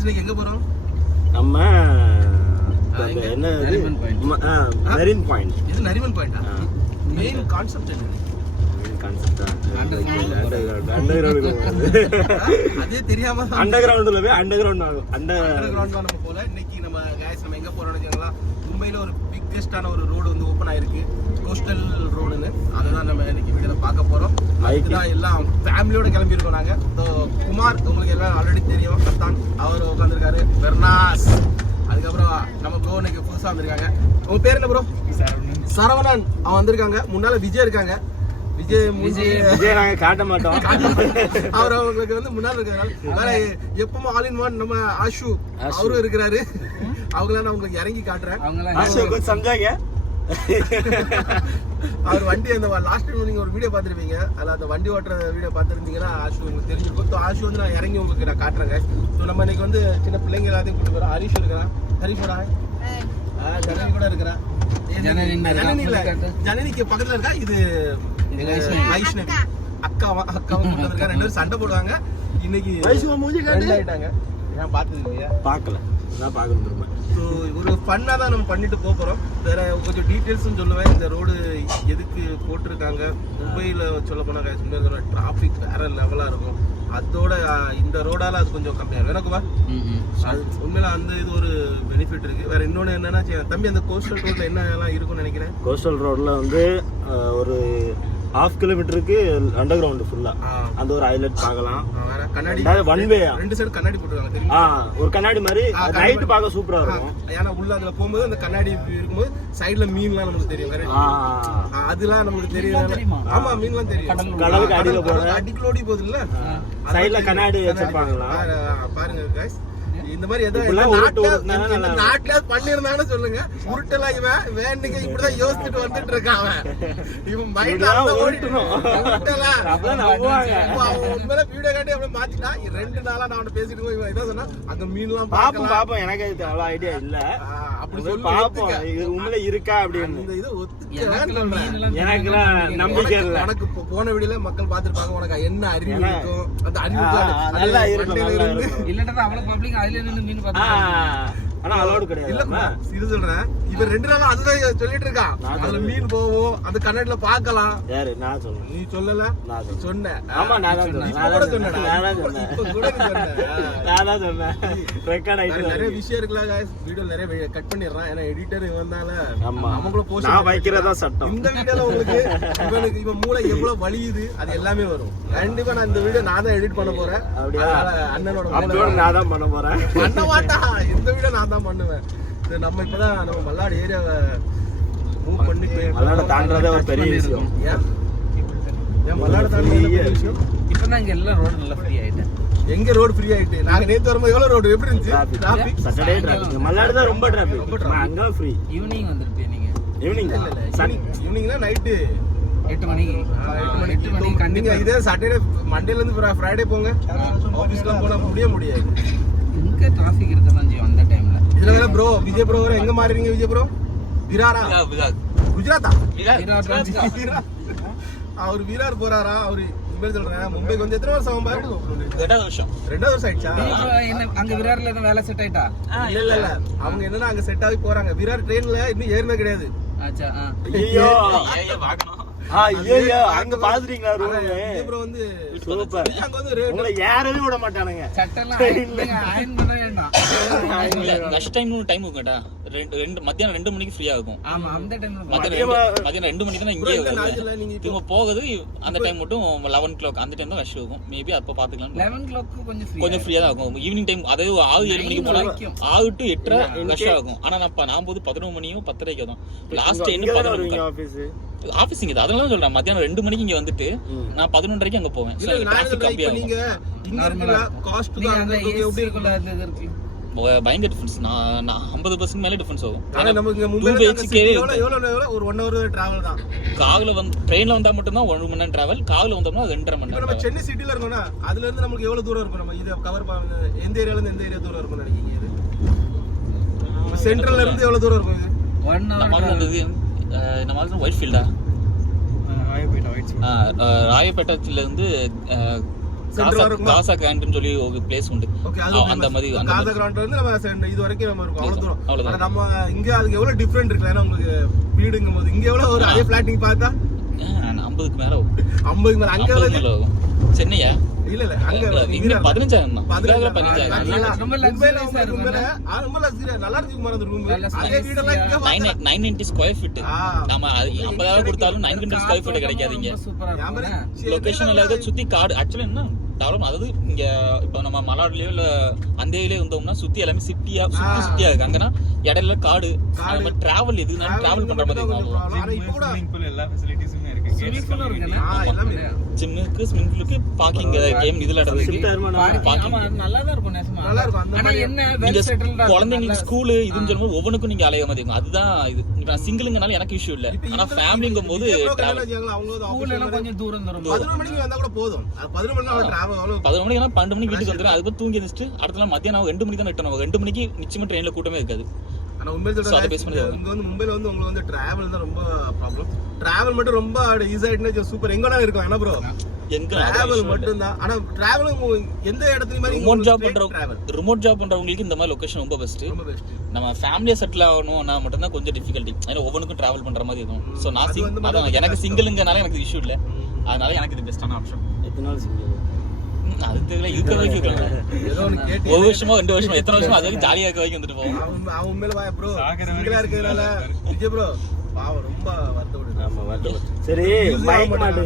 இன்னைக்கு எங்க போறோம்? நம்ம? என்ன நரிமன் பாயிண்ட் இது நரிமன் பாயிண்டா ஆ. மெயின் கான்செப்ட் என்ன அதே தெரியாம அண்டர் கிரவுண்ட்ல போய் அண்டர் கிரவுண்ட் ஆகும் அண்டர் தான் நம்ம போல. இன்னைக்கு நம்ம நம்ம எங்க போறோம்னு மும்பைல ஒரு பிக்கெஸ்டான ஒரு ரோடு வந்து ஓப்பன் ஆயிருக்கு. கோஸ்டல் ரோடுன்னு அதை தான் நம்ம இன்னைக்கு வீடியோல பார்க்க போறோம். அதுக்கு தான் எல்லாம் ஃபேமிலியோட கிளம்பி இருக்கோம் நாங்க. So, குமார் உங்களுக்கு எல்லாம் ஆல்ரெடி தெரியும். கத்தான் அவர் உட்காந்துருக்காரு பெர்னாஸ். அதுக்கப்புறம் நம்ம ப்ரோ இன்னைக்கு புதுசா வந்திருக்காங்க. உங்க பேர் என்ன ப்ரோ சரவணன். அவன் வந்திருக்காங்க. முன்னால விஜய் இருக்காங்க. விஜய் விஜய் விஜய் நாங்க காட்ட மாட்டோம். அவர் அவங்களுக்கு வந்து முன்னாடி இருக்கிறதுனால வேற எப்பவும் ஆல் இன் ஒன் நம்ம ஆஷு. அவரும் இருக்கிறாரு. அவங்கள நான் உங்களுக்கு இறங்கி காட்டுறேன். ஆஷு கொஞ்சம் சம்ஜாங்க. அவர் வண்டி அந்த லாஸ்ட் டைம் நீங்க ஒரு வீடியோ பார்த்துருப்பீங்க. அதுல அந்த வண்டி ஓட்டுற வீடியோ பார்த்துருந்தீங்கன்னா ஆஷு உங்களுக்கு தெரிஞ்சிருக்கும். ஸோ ஆஷு வந்து நான் இறங்கி உங்களுக்கு நான் காட்டுறேங்க. ஸோ நம்ம இன்னைக்கு வந்து சின்ன பிள்ளைங்க எல்லாத்தையும் கூட்டு போறோம். ஹரிஷ் இருக்கிறான். ஹரிஷோடா ஜனனி கூட இருக்கிறா ஜனனி? ஜனனி இல்ல. ஜனனிக்கு பக்கத்துல இருக்கா? இது இது வைஷ்ணவி. அக்காவா அக்காவும் கூட்டு வந்திருக்கா ரெண்டு பேரும் சண்டை போடுவாங்க. இன்னைக்கு வைஷ்ணவி மூஞ்சி ஆயிட்டாங்க ஏன் பார்த்துருக்கீங்க பார்க்கல. நான் பார்க்கணும் திரும்ப. ஸோ ஒரு ஃபன்னாக தான் நம்ம பண்ணிட்டு போக போகிறோம் வேற கொஞ்சம் டீட்டெயில்ஸும் சொல்லுவேன். இந்த ரோடு எதுக்கு போட்டிருக்காங்க? மும்பையில் சொல்ல போனால் டிராஃபிக் வேற லெவலாக இருக்கும். அதோட இந்த ரோடால அது கொஞ்சம் கம்மியாக எனக்குவா ம், ம். அது உண்மையில அந்த இது ஒரு பெனிஃபிட் இருக்கு. வேற இன்னொன்று என்னன்னா தம்பி அந்த கோஸ்டல் ரோட்ல என்ன எல்லாம் இருக்கும்னு நினைக்கிறேன்? கோஸ்டல் ரோட்ல வந்து ஒரு ஹாஃப் கிலோமீட்டருக்கு அண்டர் கிரவுண்ட் ஃபுல்லா அந்த ஒரு ஹைலைட் பார்க்கலாம். கண்ணாடி way ஆ? ரெண்டு சைடு கண்ணாடி போட்டுருக்காங்க ஆ ஒரு கண்ணாடி மாதிரி நைட். பார்க்க சூப்பரா இருக்கும். ஏன்னா உள்ள அதுல போகும்போது அந்த கண்ணாடி இருக்கும்போது சைடுல மீன்லாம் நமக்கு தெரியும் அதெல்லாம் நமக்கு தெரியுமா? ஆமா மீன்லாம் தெரியும். கடலுக்கு அடியில போற. அடிக்கலோடி போகுது இல்ல சைடுல கண்ணாடி வச்சிருப்பாங்களா? பாருங்க guys. இந்த மாதிரி உருட்டு நாட்டுல- பண்ணிருந்தாங்கன்னு சொல்லுங்க. உருட்டெல்லாம் இவன் வேண்டுங்க இப்படிதான் யோசிச்சுட்டு வந்துட்டு இருக்கான் இவன் மைண்ட்ல அந்த. உருட்டலாம் அவன் உண்மையில வீடியோ காட்டி அப்படியே மாத்திட்டான் ரெண்டு நாளா நான் அவனை பேசிட்டு போய் இவன் இதான் சொன்னா அங்க மீன்லாம் பாப்போம் பார்க்கலாம். பாப்போம். எனக்கு அவ்வளவு ஐடியா இல்ல. அப்படி சொல்லி பாப்போம். இது உண்மையில இருக்கா அப்படின்னு. அந்த இது ஒத்துக்க. எனக்குலாம். நம்பிக்கை உனக்கு- இல்ல. உனக்கு போன வீடியோல மக்கள் பார்த்திருப்பாங்க உனக்கு என்ன அறிவு இருக்கும் அந்த அறிவு நல்லா இருக்கும். இல்லட்டா அவ்வளவு பப்ளிக் அதுல நின்னு மீன் பார்த்து ஆனா அலோடு இல்ல கிடையாது குமார், இது சொல்றேன். இவன் ரெண்டு நாளா அதுதான் சொல்லிட்டு இருக்கான். அதுல. மீன் போவோம் அந்த கண்ணாடில பார்க்கலாம். யாரு? நான் சொல்றேன் நீ சொல்லல? நான் நீ சொல்றேன் சொன்ன. ஆமா நான் தான் சொன்னேன். நான் தான். சொன்னேன். நான் தான் சொன்னேன். சொன்னேன். ரெக்கார்ட் ஆயிட்டு நிறைய. விஷயம் இருக்குல்ல guys. வீடியோ நிறைய கட் பண்ணிடுறான். ஏன்னா எடிட்டர் வந்தால ஆமா. அவங்களும் போஸ்ட் நான் வைக்கிறதா சட்டம். இந்த வீடியோல உங்களுக்கு இவனுக்கு இவன் மூளை எவ்வளவு வலியுது அது எல்லாமே வரும். கண்டிப்பா நான் இந்த வீடியோ நான் தான் எடிட் பண்ண போறேன். அப்படியா? அண்ணனோட நான் தான் பண்ண போறேன். பண்ண மாட்டா இந்த வீடியோ நான் தான் பண்ணுவேன். இது நம்ம இப்பதான் நம்ம மல்லாடு ஏரியாவை மூவ் பண்ணி போய் மல்லாட தாண்டறதே ஒரு பெரிய விஷயம். ஏன்? ஏன் மல்லாடு தாண்டி என்ன பெரிய விஷயம்? இப்பதான் இங்க எல்லாம் ரோடு நல்லா ஃப்ரீ ஆயிட்டு எங்க ரோடு ஃப்ரீ ஆயிட்டு? நாங்க நேத்து வரும்போது எவ்வளவு ரோடு எப்படி இருந்துச்சு? டிராபிக் டிராபிக் சாட்டர்டே டிராபிக் மல்லாடு தான் ரொம்ப டிராபிக் ரொம்ப traffic. அங்க ஃப்ரீ ஈவினிங் வந்திருப்பீங்க நீங்க. ஈவினிங் இல்ல இல்ல சன் ஈவினிங்னா நைட்டு எட்டு மணிக்கு எட்டு மணிக்கு எட்டு மணிக்கு நீங்க கண்டிப்பா. இதே சாட்டர்டே மண்டேல இருந்து ஃப்ரைடே போங்க. ஆபீஸ்லாம் போனா முடிய முடியாது. இங்க டிராஃபிக் இருக்க தான் செய்யும். அந்த இதுல வேற ப்ரோ விஜய் ப்ரோ வேற எங்க மாறுறீங்க விஜய் ப்ரோ விராரா? குஜராத்தா? வீரா. அவர் வீரார் போறாரா? அவரு இனிமேல் சொல்றேன். மும்பைக்கு வந்து எத்தனை வருஷம் ஆகும் பாரு? ரெண்டாவது வருஷம். ரெண்டாவது வருஷம் ஆயிடுச்சா? அங்க விரார்ல வேலை செட் ஆயிட்டா? இல்ல இல்ல இல்ல. அவங்க என்னன்னா அங்க செட் ஆகி போறாங்க. விரார் ட்ரெயின்ல இன்னும் ஏறினது கிடையாது. ஐயோ ஐயோ அங்க பாத்துறீங்களா ரூம் அப்புறம் வந்து சூப்பர். அங்க வந்து ரேட் உங்களை ஏறவே விட மாட்டானுங்க. சட்டெல்லாம் அயன் பண்ண வேண்டாம். இல்ல லஸ்ட் டைம் டைம் கேட்டா ரெண்டு ரெண்டு மத்தியானம் ரெண்டு மணிக்கு ஃப்ரீயா இருக்கும். ஆமா அந்த டைம்ல மத்தியானம் ரெண்டு- மணிக்கு தான் இங்கே இப்போ திரும்ப போகுது அந்த டைம் மட்டும் லெவன் கிளாக் அந்த டைம் தான் ரஷ் இருக்கும். மேபி அப்ப பாத்துக்கலாம் லெவன் கொஞ்சம் ஃப்ரீ கொஞ்சம் ஃப்ரீயா தான் இருக்கும். ஈவினிங் டைம் அதாவது ஆறு ஏழு மணிக்கு போனா. ஆறு டு எட்டரை ரஷ் ஆகும். ஆனா நான் ப- நான் போது பதினொரு மணியும் பத்தரைக்கு தான் லாஸ்ட் என்ன பதினொன்று ஆபீஸ் ஆஃபீஸ் இங்க அதனால தான் சொல்றேன். மத்தியானம் ரெண்டு மணிக்கு இங்க வந்துட்டு. நான் பதினொன்றரைக்கு அங்க போவேன். நீங்க இருக்கல காஸ்ட் பயங்கர டிஃபரன்ஸ் நான் நான் ஐம்பது பர்சன்ட் மேலே டிஃபரன்ஸ் ஆகும். ஆனா நமக்கு இங்க டூ மும்பைல பிஹெச்கே எவ்வளவு எவ்வளவு எவ்வளவு? ஒரு ஒன் ஹவர் டிராவல் தான். கார்ல வந்து ட்ரெயின்ல வந்தா மட்டும் தான் ஒரு மணி நேரம் டிராவல் கார்ல வந்தோம்னா ரெண்டரை மணி நேரம் நம்ம சென்னை சிட்டில இருக்கோம்னா அதுல இருந்து நமக்கு எவ்வளவு தூரம் இருக்கும்? நம்ம இதை கவர் எந்த ஏரியால இருந்து எந்த ஏரியா தூரம் இருக்கும்னு நினைக்கிறீங்க இது? சென்ட்ரல்ல இருந்து எவ்வளவு தூரம் இருக்கும் இது? ஒன் ஹவர் நம்ம வந்து ஒயிட் ஃபீல்டா ராயப்பேட்டத்துல இருந்து அஹ், சென்டர் இருக்குமா காசா கிராண்ட்னு சொல்லி ஒரு பிளேஸ் உண்டு. அந்த மாதிரி காசா மாதிரி. கிரவுண்ட் வந்து நம்ம இது வரைக்கும் நம்ம இருக்கோம். அவ்வளவு தூரம். ஆனா நம்ம இங்க அதுக்கு எவ்வளவு டிஃபரெண்ட் இருக்குல்ல ஏன்னா உங்களுக்கு வீடுங்கும் போது இங்க எவ்வளவு ஒரு அதே பிளாட் நீங்க பார்த்தா? ஐம்பதுக்கு மேல ஐம்பதுக்கு மேல. அங்க சென்னையா? இல்ல இல்ல அங்க இங்க இங்க பதினஞ்சாயிரம் தான். நல்லா- இருக்கு அந்த ரூம் அதே வீடெல்லாம் nine nine ninety square feet. நம்ம ஐம்பதாயிரம் கொடுத்தாலும் நைன் ஹண்ட்ரட் ஸ்கொயர் ஃபீட் கிடைக்காது இங்க ரொம்ப சூப்பரா ஞாபகம் இருக்கும். இருக்கு. சரி, லொகேஷன் எல்லாம் சுத்தி காடு. ஆக்சுவலி என்ன? டெவலப் அதாவது இங்க இப்ப நம்ம மலாட்லயோ இல்ல அந்தேயிலே இருந்தோம்னா சுத்தி எல்லாமே சிட்டியா சுத்தி. சுத்தியா இருக்கு. அங்கன்னா இடையில காடு. நம்ம டிராவல் எதுனாலும் டிராவல் பண்ற மாதிரி எல்லா ஃபெசிலிட்டிஸுமே இருக்கு. ஜிம்முக்கு ஸ்விமிங் பூலுக்கு பார்க்கிங் கேம் இதுல நல்லா தான் இருக்கும். நல்லா இருக்கும். குழந்தைங்களுக்கு ஸ்கூலு இதுன்னு சொல்லும்போது ஒவ்வொன்றுக்கும் நீங்க அலைய மாதிரி இருக்கும். அதுதான் இது. இப்ப நான் சிங்கிளுங்கனால எனக்கு இஷ்யூ இல்ல. ஆனா ஃபேமிலிங்கும் போது கொஞ்சம் தூரம் தூரம் பதினொரு மணிக்கு வந்தா கூட போதும். பதினொரு மணி பதினொரு மணிக்கு பன்னெண்டு மணிக்கு வீட்டுக்கு வந்துடும் அதுக்கு தூங்கி இருந்துட்டு அடுத்த நாள் மத்தியானம் ரெண்டு மணிக்கு தான் ரிட்டர்ன் ரெண்டு மணிக்கு நிச்சயமா ட்ரெயின்ல கூட்டமே இருக்காது. ஆனா உண்மையில சொல்றேன் இங்க வந்து மும்பைல வந்து உங்களுக்கு வந்து டிராவல் தான் ரொம்ப ப்ராப்ளம் டிராவல் மட்டும் ரொம்ப ஈஸி ஆயிட்டுன்னு சூப்பர் எங்கடா இருக்கும் என்ன ப்ரோ எங்க டிராவல் மட்டும் தான். ஆனா டிராவலும் எந்த இடத்துலயும் மாதிரி ரிமோட் ஜாப் டிராவல் பண்றவங்க ரிமோட் ஜாப் பண்றவங்களுக்கு இந்த மாதிரி லொகேஷன் ரொம்ப பெஸ்ட் ரொம்ப பெஸ்ட் நம்ம ஃபேமிலியா செட்டில் ஆகணும்னா மட்டும்தான் கொஞ்சம் டிஃபிகல்ட்டி ஏன்னா ஒவ்வொன்றுக்கும் டிராவல் பண்ற மாதிரி இருக்கும். ஸோ நான் எனக்கு. சிங்கிளுங்கனால எனக்கு இஷ்யூ இல்லை. அதனால எனக்கு இது பெஸ்டான ஆப்ஷன் எத்தனை நாள்? அது தெரியல இருக்க வரைக்கும் இருக்கலாம். ஒரு வருஷமா ரெண்டு வருஷமா எத்தனை வருஷமா அது வரைக்கும் ஜாலியாக இருக்க வரைக்கும் வந்துட்டு போவோம். அவன் அவன் உண்மையில வா ப்ரோ சிங்கிளா இருக்கிறதுனால விஜய் ப்ரோ பாவம் ரொம்ப வருத்தப்படுது ஆமா. சரி மாட்டாங்க.